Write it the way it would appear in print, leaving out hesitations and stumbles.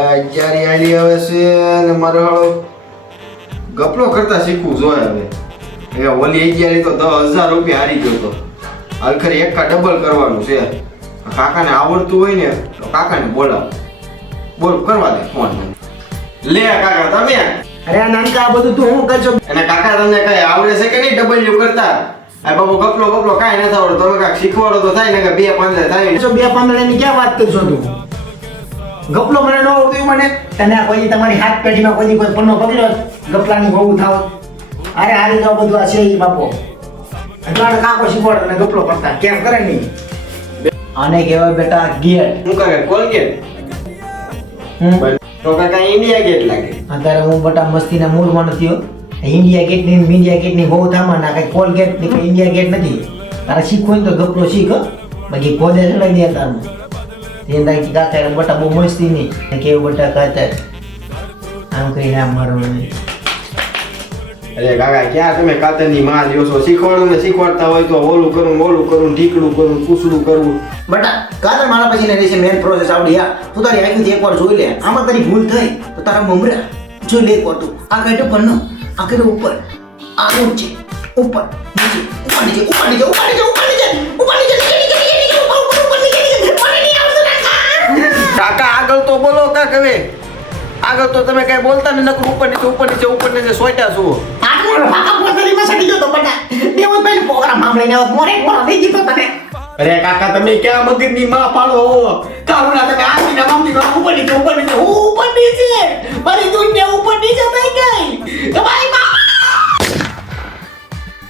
અત્યારે આલી આવે છે ને મારો હાળો ગપલો કરતા શીખવું જોઈએ હવે. એ ઓલી અત્યારે તો 10,000 રૂપિયા હારી ગયો તો. આખરે એકા ડબલ કરવાનું છે. કાકાને આવડતું હોય ને તો કાકાને બોલાવ. બોલ કરવા દે ફોન. લે કાકા તમે. અરે નાનકા આ બધું તું હું કરજો. અને કાકા તમને કઈ આવડે છે કે નહીં ડબલ કરતા? આ બાબુ ગપલો કાંઈ નથી આવડતો. તમે કાંઈક શીખવાડો તો થાય ને કે 2-15 થાય. જો 2-15 ની ક્યાં વાત કરશો તું? ગપલો મને ન આવડતું મને તને કોઈ તમારી હાથ પેઢીમાં કોઈ પન્નો પકડ્યો ગપલાની બહુ થાવ. અરે હારી જાવ બધું આ છે ઈ બાપો. એટલે કાકો શીખવાડે ને ગપલો કરતા કેમ કરે નહીં. આને કહેવાય બેટા ગેટ. હું કાકા કોલગેટ. તો કાકા ઇન્ડિયા ગેટ લાગે. અત્યારે હું બટા મસ્તીના મૂડમાં નથી હો. ઇન્ડિયા ગેટ ની બહુ થામા ના કઈ કોલગેટ ની કઈ ઇન્ડિયા ગેટ નથી. તારે શીખવું હોય તો ગપલો શીખ. બાકી કોદે ચડાઈ દે તારું. એ દાઈ કાકા બટા બહુ મસ્તી નહીં કેવું બટા કાતા આમ કઈ નામ મારવાનું નહીં. અરે કાકા ક્યાં તમે કાતરની માં લ્યો છો? શીખવાડો ને શીખવાડતા હોય તો ઓલું કરું ઢીકડું કરું પૂછડું કરવું. બટા કાતર મારા પછી રહેશે મેન પ્રોસેસ આવડી. યાર તું તારી આંખથી એકવાર જોઈ લે. આમાં તારી ભૂલ થઈ તો તારા મમરા જોઈ લે એકવાર તું. આ કાઢો પણ આ કાઢો ઉપર આ નીચે ઉપર નીચે ઉપર નીચે ઉપર નીચે ઉપર નીચે ઉપર નીચે ઉપર નીચે કાકા આગળ તો બોલો કાક હવે. આગળ તો તમે કઈ બોલતા ને નકર ઉપર નીચે સોટ્યા છો. આટલો ફાકા પોતરી માં સડી ગયો તો બટા. દેવભાઈ પ્રોગ્રામ સાંભળીને મોરે થઈ ગયો તને. અરે કાકા તમે ક્યાં મગજની માં પાડો? કારુણા તમે આંખીના મામની ઉપર નીચે મારી દુનિયા ઉપર નીચે થઈ ગઈ. તમારી માં